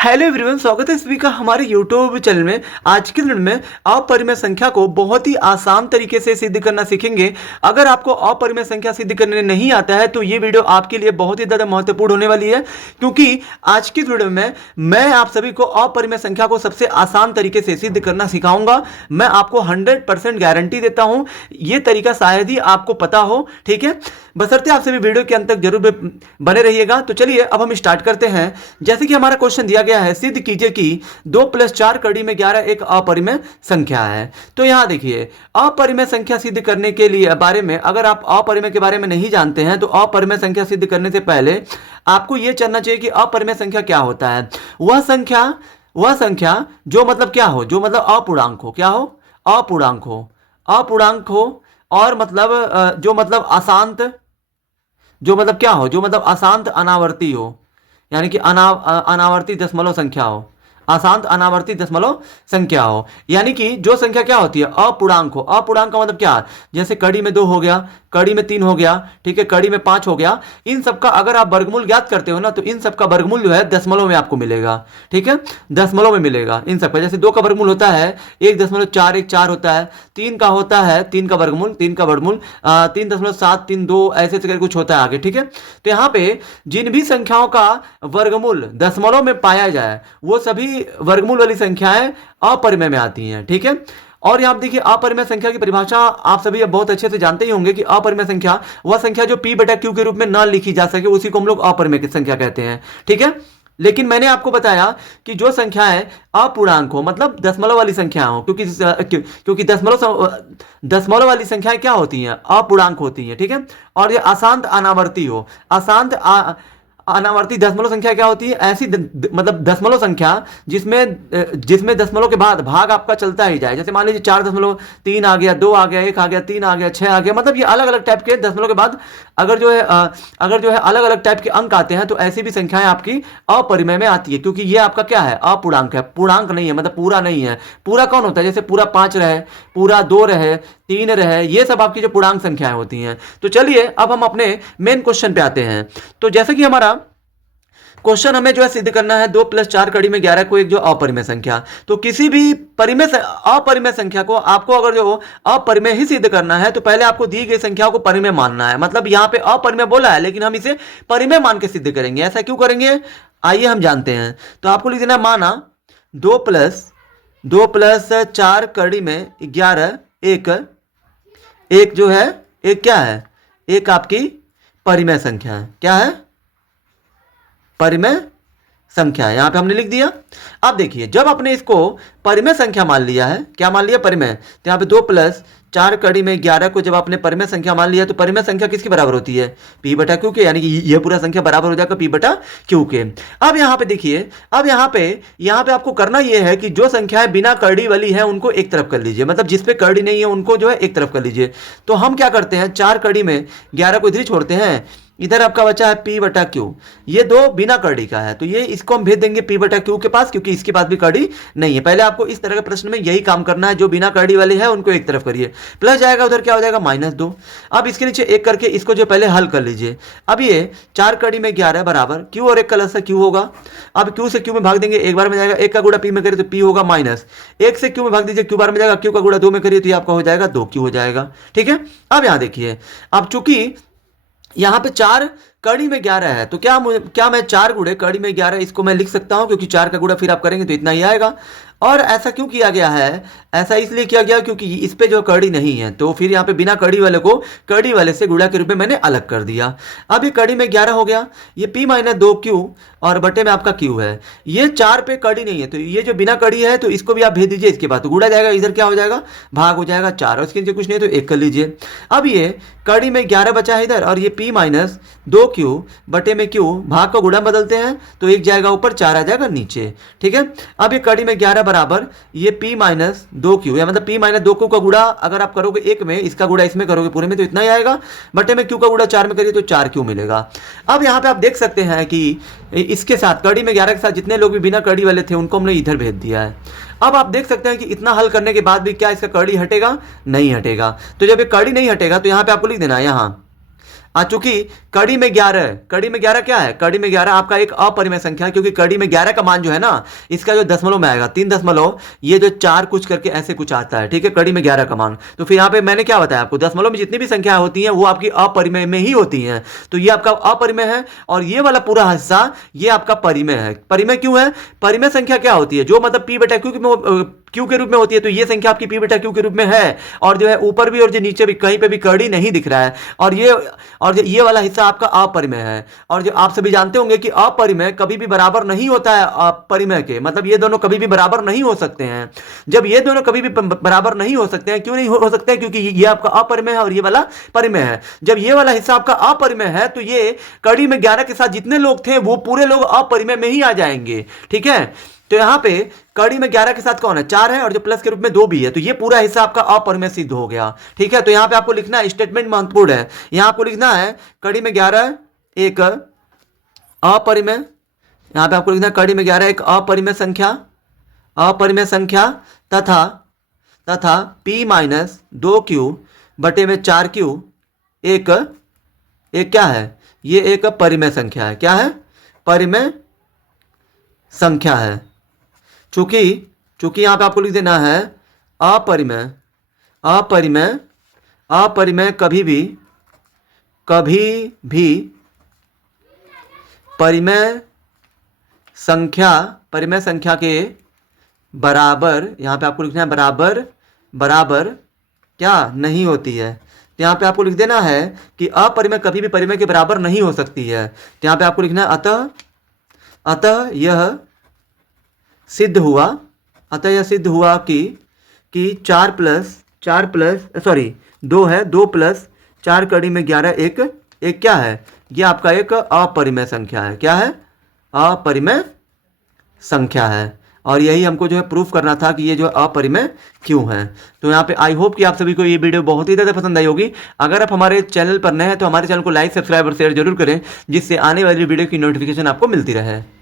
Hello everyone, स्वागत है सभी का हमारे यूट्यूब चैनल में। आज के दिन में अपरिमेय संख्या को बहुत ही आसान तरीके से सिद्ध करना सीखेंगे। अगर आपको अपरिमेय संख्या सिद्ध करने नहीं आता है तो ये वीडियो आपके लिए बहुत ही ज़्यादा महत्वपूर्ण होने वाली है, क्योंकि आज की वीडियो में मैं आप सभी को अपरिमेय संख्या को सबसे आसान तरीके से सिद्ध करना सिखाऊंगा। मैं आपको 100% गारंटी देता हूं, ये तरीका शायद ही आपको पता हो, ठीक है। बशर्ते आप सभी वीडियो के अंत तक जरूर बने रहिएगा। तो चलिए अब हम स्टार्ट करते हैं। जैसे कि हमारा क्वेश्चन दिया गया है, सिद्ध कीजिए कि 2 + 4 कड़ी में 11 एक अपरिमेय संख्या है। तो यहां देखिए, अपरिमेय संख्या सिद्ध करने के लिए बारे में, अगर आप अपरिमेय के बारे में नहीं जानते हैं तो अपरिमेय संख्या सिद्ध करने से पहले आपको यह जानना चाहिए कि अपरिमेय संख्या क्या होता है। वह संख्या जो मतलब क्या हो, जो मतलब अपूर्णांक हो। क्या हो? अपूर्णांक हो। अपूर्णांक हो और मतलब जो मतलब अशांत, जो मतलब क्या हो, जो मतलब अशांत अनावर्ती हो, यानी कि अनावर्ती दशमलव संख्या हो। अशांत अनावर्ती दशमलव संख्या हो, यानी कि जो संख्या क्या होती है, अपूर्णांक हो। अपूर्णांक का मतलब क्या? जैसे कड़ी में 2 हो गया, कड़ी में 3 हो गया, ठीक है, कड़ी में 5 हो गया। इन सबका अगर आप वर्गमूल ज्ञात करते हो ना, तो इन सबका वर्गमूल जो है दशमलव में आपको मिलेगा, ठीक है, दशमलव में मिलेगा इन सबका। जैसे 2 का वर्गमूल होता है 1.414 होता है, 3 का होता है 3 का वर्गमूल 3.732 ऐसे करके कुछ होता है आगे, ठीक है। तो यहाँ पे जिन भी संख्याओं का वर्गमूल दशमलव में पाया जाए वो सभी वर्गमूल वाली संख्याएं अपरिमेय में आती हैं, ठीक है। और यहां देखिए, अपरिमेय संख्या की परिभाषा आप सभी बहुत अच्छे से जानते ही होंगे कि अपरिमेय संख्या वह संख्या जो p/q के रूप में न लिखी जा सके, उसी को हम लोग अपरिमेय संख्या कहते हैं, ठीक है। लेकिन मैंने आपको बताया कि जो संख्याएं अपूर्णांक हो, मतलब दशमलव वाली संख्या हो, क्योंकि दशमलव वाली संख्याएं क्या होती हैं, अपूर्णांक होती हैं, ठीक है। और ये अशांत अनावर्ती हो। अनावर्ती दशमलव संख्या क्या होती है? ऐसी मतलब दशमलव संख्या जिसमें दशमलव के बाद भाग आपका चलता ही जाए। जैसे मान लीजिए 4.3 आ गया, 2 आ गया, 1 आ गया, 3 आ गया, 6 आ गया, मतलब ये अलग अलग टाइप के दशमलव के बाद अगर जो है अलग अलग टाइप के अंक आते हैं तो ऐसी भी संख्याएं आपकी अपरिमेय में आती है, क्योंकि ये आपका क्या है, अपूर्णांक है, पूर्णांक नहीं है, मतलब पूरा नहीं है। पूरा कौन होता है? जैसे पूरा 5 रहे, पूरा 2 रहे, 3 रहे, ये सब आपकी जो पूर्णांक संख्याएं होती हैं। तो चलिए अब हम अपने मेन क्वेश्चन पे आते हैं। तो जैसे कि हमारा क्वेश्चन हमें जो है सिद्ध करना है 2 + 4 कड़ी में 11 को एक जो अपरिमेय संख्या। तो किसी भी अपरिमेय संख्या को आपको अगर जो अपरिमेय ही सिद्ध करना है तो पहले आपको दी गई संख्या को परिमेय मानना है। मतलब यहाँ पे अपरिमेय बोला है लेकिन हम इसे परिमेय मान के सिद्ध करेंगे। ऐसा क्यों करेंगे, आइए हम जानते हैं। तो आपको लिख देना, माना 2 + 4 कड़ी में 11 एक जो है, एक क्या है, एक आपकी परिमेय संख्या है। क्या है? परिमेय संख्या है। यहां पे हमने लिख दिया। अब देखिए, जब आपने इसको परिमेय संख्या मान लिया है, क्या मान लिया, परिमेय, तो यहाँ पे 2 + 4 कड़ी में 11 को जब आपने परिमेय संख्या मान लिया तो परिमेय संख्या किसके बराबर होती है, p/q के, यानी कि यह पूरा संख्या बराबर हो जाएगा p/q के। अब यहाँ पे देखिए, अब यहाँ पे आपको करना यह है कि जो संख्याएं बिना कड़ी वाली है उनको एक तरफ कर लीजिए, मतलब जिसपे कड़ी नहीं है उनको जो है एक तरफ कर लीजिए। तो हम क्या करते हैं, 4 कड़ी में 11 को इधर ही छोड़ते हैं, इधर आपका बचा है p/q। ये 2 बिना कड़ी का है तो ये इसको हम भेज देंगे p/q के पास, क्योंकि इसके पास भी कड़ी नहीं है। पहले आपको इस तरह के प्रश्न में यही काम करना है, जो बिना कड़ी वाले है उनको एक तरफ करिए, प्लस जाएगा उधर क्या हो जाएगा, -2। अब इसके नीचे 1 करके इसको जो पहले हल कर लीजिए। अब ये 4 कड़ी में 11 बराबर q और 1 का लसा q होगा। अब q से q में भाग देंगे, एक बार में जाएगा, 1 का गुणा p में करिए तो p होगा -1 से q में भाग दीजिए, q बार में जाएगा, q का गुणा 2 में करिए तो ये आपका हो जाएगा 2q हो जाएगा, ठीक है। अब यहाँ देखिए, अब चूंकि यहाँ पे 4 कड़ी में 11 है तो क्या मैं 4 गुणे कड़ी में 11 इसको मैं लिख सकता हूँ, क्योंकि 4 का गुणा फिर आप करेंगे तो इतना ही आएगा। और ऐसा क्यों किया गया है, ऐसा इसलिए किया गया क्योंकि इस पे जो कड़ी नहीं है, तो फिर यहाँ पे बिना कड़ी वाले को कड़ी वाले से गुणा के रूप में मैंने अलग कर दिया। अब ये कड़ी में 11 हो गया, ये p-2q और बटे में आपका q है। ये 4 पे कड़ी नहीं है तो ये जो बिना कड़ी है तो इसको भी आप भेज दीजिए इसके बाद, तो गुणा जाएगा, इधर क्या हो जाएगा, भाग हो जाएगा 4, और इसके नीचे कुछ नहीं है तो 1 कर लीजिए। अब ये कड़ी में 11 बचा है इधर, और ये p-2q बटे में q, भाग को गुणा बदलते हैं तो 1 जाएगा ऊपर, 4 आ जाएगा नीचे, ठीक है। अब ये कड़ी में 11 बराबर ये p-2q, या मतलब p-2q का गुणा अगर आप करोगे 1 में, इसका गुणा इसमें करोगे पूरे में तो इतना ही आएगा, बटे में q का गुणा 4 में करिए तो 4q मिलेगा। अब यहाँ पे आप देख सकते हैं कि इसके साथ कड़ी में 11 के साथ जितने लोग भी बिना कड़ी वाले थे उनको हमने इधर भेज दिया है। अब आप देख सकते हैं कि इतना हल करने के बाद भी क्या इसका कड़ी हटेगा, नहीं हटेगा। तो जब ये कड़ी नहीं हटेगा तो यहाँ पे आपको लिख देना है, यहाँ चूंकि कड़ी में 11 क्या है, कड़ी में 11 आपका एक अपरिमेय संख्या है, क्योंकि कड़ी में 11 का मान जो है ना, इसका जो दशमलव में आएगा 3 दशमलव, ये जो 4 कुछ करके ऐसे कुछ आता है, ठीक है, कड़ी में 11 का मान। तो फिर यहाँ पे मैंने क्या बताया आपको, दशमलव में जितनी भी संख्या होती हैं वो आपकी अपरिमेय में ही होती हैं। तो ये आपका अपरिमेय है, और ये वाला पूरा हिस्सा ये आपका परिमेय है। परिमेय क्यों है? परिमेय संख्या क्या होती है? जो मतलब पी बटा क्यू के रूप में होती है, तो ये संख्या आपकी पी बटा क्यू के रूप में है, और जो है ऊपर भी और जो नीचे भी कहीं पे भी कड़ी नहीं दिख रहा है, और ये वाला हिस्सा आपका अपरिमेय है। और जो आप सभी जानते होंगे कि अपरिमेय कभी भी बराबर नहीं होता है परिमेय के, मतलब ये दोनों कभी भी बराबर नहीं हो सकते हैं। जब ये दोनों कभी भी बराबर नहीं हो सकते हैं, क्यों नहीं हो सकते हैं? क्योंकि ये आपका अपरिमेय है और ये वाला परिमेय है। जब ये वाला हिस्सा आपका अपरिमेय है, तो ये कड़ी में 11 के साथ जितने लोग थे वो पूरे लोग अपरिमेय में ही आ जाएंगे, ठीक है। तो यहां पे कड़ी में 11 के साथ कौन है? 4 है, और जो प्लस के रूप में 2 भी है, तो ये पूरा हिस्सा आपका अपरिमेय सिद्ध हो गया, ठीक है। तो यहां पे आपको लिखना है, स्टेटमेंट महत्वपूर्ण है, यहां आपको लिखना है कड़ी में 11 एक अपरिमेय, यहां पे आपको लिखना है कड़ी में 11 एक अपरिमेय संख्या तथा p माइनस 2q बटे में 4q एक क्या है? ये एक परिमेय संख्या है। क्या है? परिमेय संख्या है। चूंकि यहां पे आपको लिख देना है अपरिमेय कभी भी परिमेय संख्या के बराबर, यहां पे आपको लिखना है बराबर क्या नहीं होती है। तो यहां पे आपको लिख देना है कि अपरिमेय कभी भी परिमेय के बराबर नहीं हो सकती है। तो यहां पे आपको लिखना है अतः यह सिद्ध हुआ कि 2 है, 2 प्लस 4 कड़ी में 11 एक क्या है? ये आपका एक अपरिमेय संख्या है। क्या है? अपरिमेय संख्या है। और यही हमको जो है प्रूफ करना था कि ये जो अपरिमेय क्यों है। तो यहाँ पे आई होप कि आप सभी को ये वीडियो बहुत ही ज़्यादा पसंद आई होगी। अगर आप हमारे चैनल पर नए हैं तो हमारे चैनल को लाइक, सब्सक्राइब और शेयर जरूर करें, जिससे आने वाली वीडियो की नोटिफिकेशन आपको मिलती रहे।